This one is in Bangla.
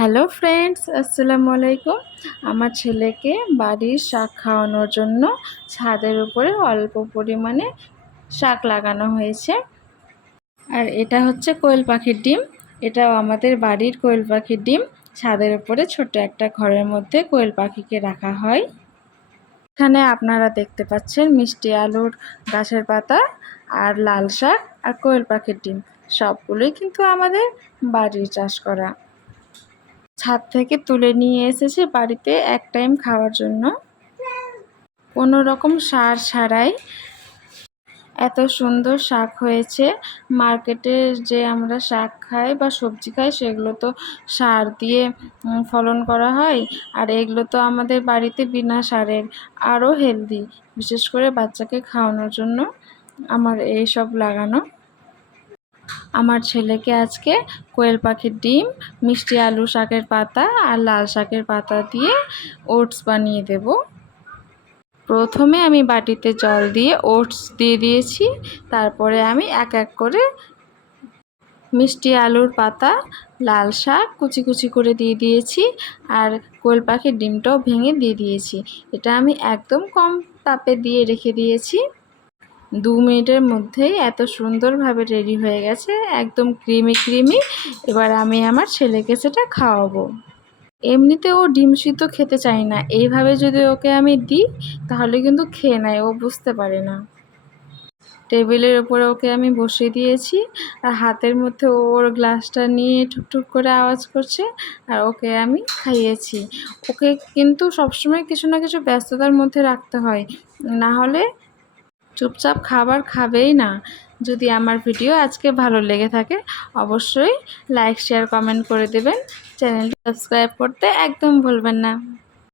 হ্যালো ফ্রেন্ডস, আসসালামু আলাইকুম। আমার ছেলেকে বাড়ির শাক খাওয়ানোর জন্য ছাদের উপরে অল্প পরিমাণে শাক লাগানো হয়েছে। আর এটা হচ্ছে কোয়েল পাখির ডিম। এটাও আমাদের বাড়ির কোয়েল পাখির ডিম। ছাদের উপরে ছোট্ট একটা ঘরের মধ্যে কোয়েল পাখিকে রাখা হয়। এখানে আপনারা দেখতে পাচ্ছেন মিষ্টি আলুর গাছের পাতা আর লাল শাক আর কোয়েল পাখির ডিম, সবগুলোই কিন্তু আমাদের বাড়ির চাষ করা। ছাদ থেকে তুলে নিয়ে এসেছে বাড়িতে এক টাইম খাওয়ার জন্য। কোনো রকম সার ছাড়াই এত সুন্দর শাক হয়েছে। মার্কেটে যে আমরা শাক খাই বা সবজি খাই সেগুলো তো সার দিয়ে ফলন করা হয়, আর এগুলো তো আমাদের বাড়িতে বিনা সারের, আরও হেলদি। বিশেষ করে বাচ্চাকে খাওয়ানোর জন্য আমার এই সব লাগানো। আমার ছেলেকে আজকে কোয়েল পাখির ডিম, মিষ্টি আলু শাকের পাতা আর লাল শাকের পাতা দিয়ে ওটস বানিয়ে দেব। প্রথমে আমি বাটিতে জল দিয়ে ওটস দিয়ে দিয়েছি, তারপরে আমি এক এক করে মিষ্টি আলুর পাতা, লাল শাক কুচি কুচি করে দিয়ে দিয়েছি, আর কোয়েল পাখির ডিমটাও ভেঙে দিয়ে দিয়েছি। এটা আমি একদম কম তাপে দিয়ে রেখে দিয়েছি। 2 মিনিটের মধ্যেই এত সুন্দরভাবে রেডি হয়ে গেছে, একদম ক্রিমি ক্রিমি। এবার আমি আমার ছেলেকে সেটা খাওয়াবো। এমনিতে ও ডিম সিদ্ধ খেতে চায় না, এইভাবে যদি ওকে আমি দিই তাহলে কিন্তু খেয়ে নেয়, ও বুঝতে পারে না। টেবিলের ওপরে ওকে আমি বসিয়ে দিয়েছি, আর হাতের মধ্যে ওর গ্লাসটা নিয়ে ঠুকঠুক করে আওয়াজ করছে, আর ওকে আমি খাইয়েছি। ওকে কিন্তু সবসময় কিছু না কিছু ব্যস্ততার মধ্যে রাখতে হয়, না হলে চুপচাপ খাবার খাবেই না। যদি আমার ভিডিও আজকে ভালো লেগে থাকে অবশ্যই লাইক শেয়ার কমেন্ট করে দেবেন। চ্যানেলটি সাবস্ক্রাইব করতে একদম ভুলবেন না।